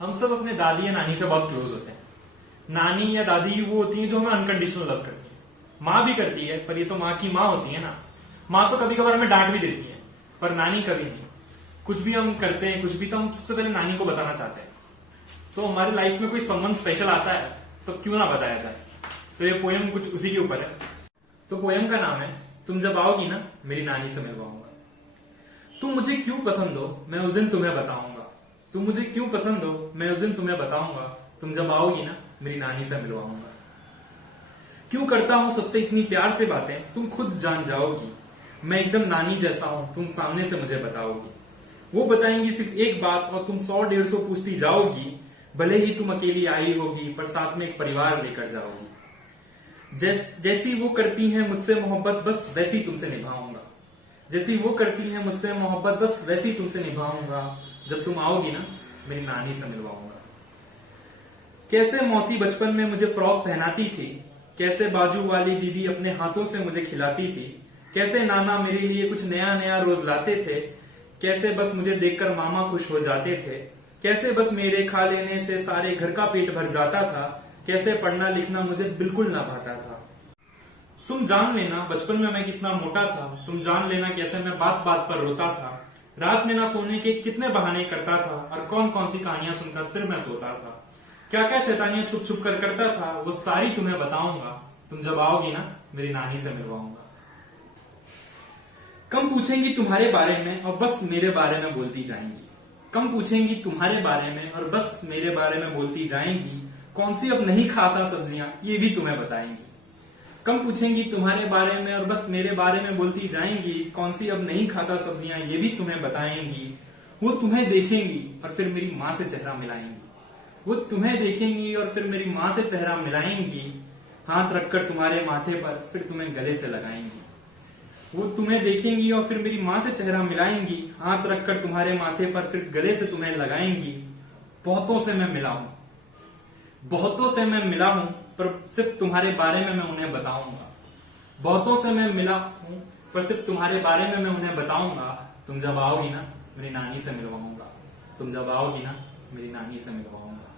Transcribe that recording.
हम सब अपने दादी या नानी से बहुत क्लोज होते हैं। नानी या दादी वो होती हैं जो हमें अनकंडीशनल लव करती है। माँ भी करती है, पर ये तो माँ की माँ होती है ना। माँ तो कभी कभार हमें डांट भी देती है, पर नानी कभी नहीं। कुछ भी हम करते हैं, कुछ भी, तो हम सबसे पहले नानी को बताना चाहते हैं। तो हमारी लाइफ में कोई समवन स्पेशल आता है तो क्यों ना बताया जाए। तो ये पोयम कुछ उसी के ऊपर है। तो पोयम का नाम है तुम जब आओगी ना मेरी नानी से मिलवाऊंगा। तुम मुझे क्यों पसंद हो मैं उस दिन तुम्हें बताऊंगा। तुम मुझे क्यों पसंद हो मैं उस दिन तुम्हें बताऊंगा। तुम जब आओगी ना मेरी नानी से मिलवाऊंगा। क्यों करता हूं सबसे इतनी प्यार से बातें तुम खुद जान जाओगी। मैं एकदम नानी जैसा हूं तुम सामने से मुझे बताओगी। वो बताएंगी सिर्फ एक बात और तुम 100-150 पूछती जाओगी। भले ही तुम अकेली आई होगी पर साथ में एक परिवार लेकर जाओगी। जैसी वो करती हैं मुझसे मोहब्बत बस वैसी तुमसे निभाऊंगा। जैसी वो करती हैं मुझसे मोहब्बत बस वैसी तुमसे निभाऊंगा। जब तुम आओगी ना मेरी नानी से मिलवाऊंगा। कैसे मौसी बचपन में मुझे फ्रॉक पहनाती थी। कैसे बाजू वाली दीदी अपने हाथों से मुझे खिलाती थी। कैसे नाना मेरे लिए कुछ नया नया रोज लाते थे। कैसे बस मुझे देखकर मामा खुश हो जाते थे। कैसे बस मेरे खा लेने से सारे घर का पेट भर जाता था। कैसे पढ़ना लिखना मुझे बिल्कुल ना भाता था। तुम जान लेना बचपन में मैं कितना मोटा था। तुम जान लेना कैसे मैं बात बात पर रोता था। रात में ना सोने के कितने बहाने करता था और कौन कौन सी कहानियां सुनकर फिर मैं सोता था। क्या क्या शैतानियां छुप छुप कर करता था वो सारी तुम्हें बताऊंगा। तुम जब आओगी ना मेरी नानी से मिलवाऊंगा। कम पूछेंगी तुम्हारे बारे में और बस मेरे बारे में बोलती जाएंगी। कम पूछेंगी तुम्हारे बारे में और बस मेरे बारे में बोलती जाएंगी। कौन सी अब नहीं खाता सब्जियां ये भी तुम्हें बताएंगी। कम पूछेंगी तुम्हारे बारे में और बस मेरे बारे में बोलती जाएंगी। कौन सी अब नहीं खाता सब्जियां ये भी तुम्हें बताएंगी। वो तुम्हें देखेंगी और फिर मेरी माँ से चेहरा मिलाएंगी। वो तुम्हें देखेंगी और फिर मेरी माँ से चेहरा मिलाएंगी। हाथ रखकर तुम्हारे माथे पर फिर तुम्हें गले से लगाएंगी। वो तुम्हें देखेंगी और फिर मेरी माँ से चेहरा मिलाएंगी। हाथ रखकर तुम्हारे माथे पर फिर गले से तुम्हें लगाएंगी। बहुतों से मैं मिला हूं, बहुतों से मैं मिला हूं, पर सिर्फ तुम्हारे बारे में मैं उन्हें बताऊंगा। बहुतों से मैं मिला हूं पर सिर्फ तुम्हारे बारे में मैं उन्हें बताऊंगा। तुम जब आओगी ना मेरी नानी से मिलवाऊंगा। तुम जब आओगी ना मेरी नानी से मिलवाऊंगा।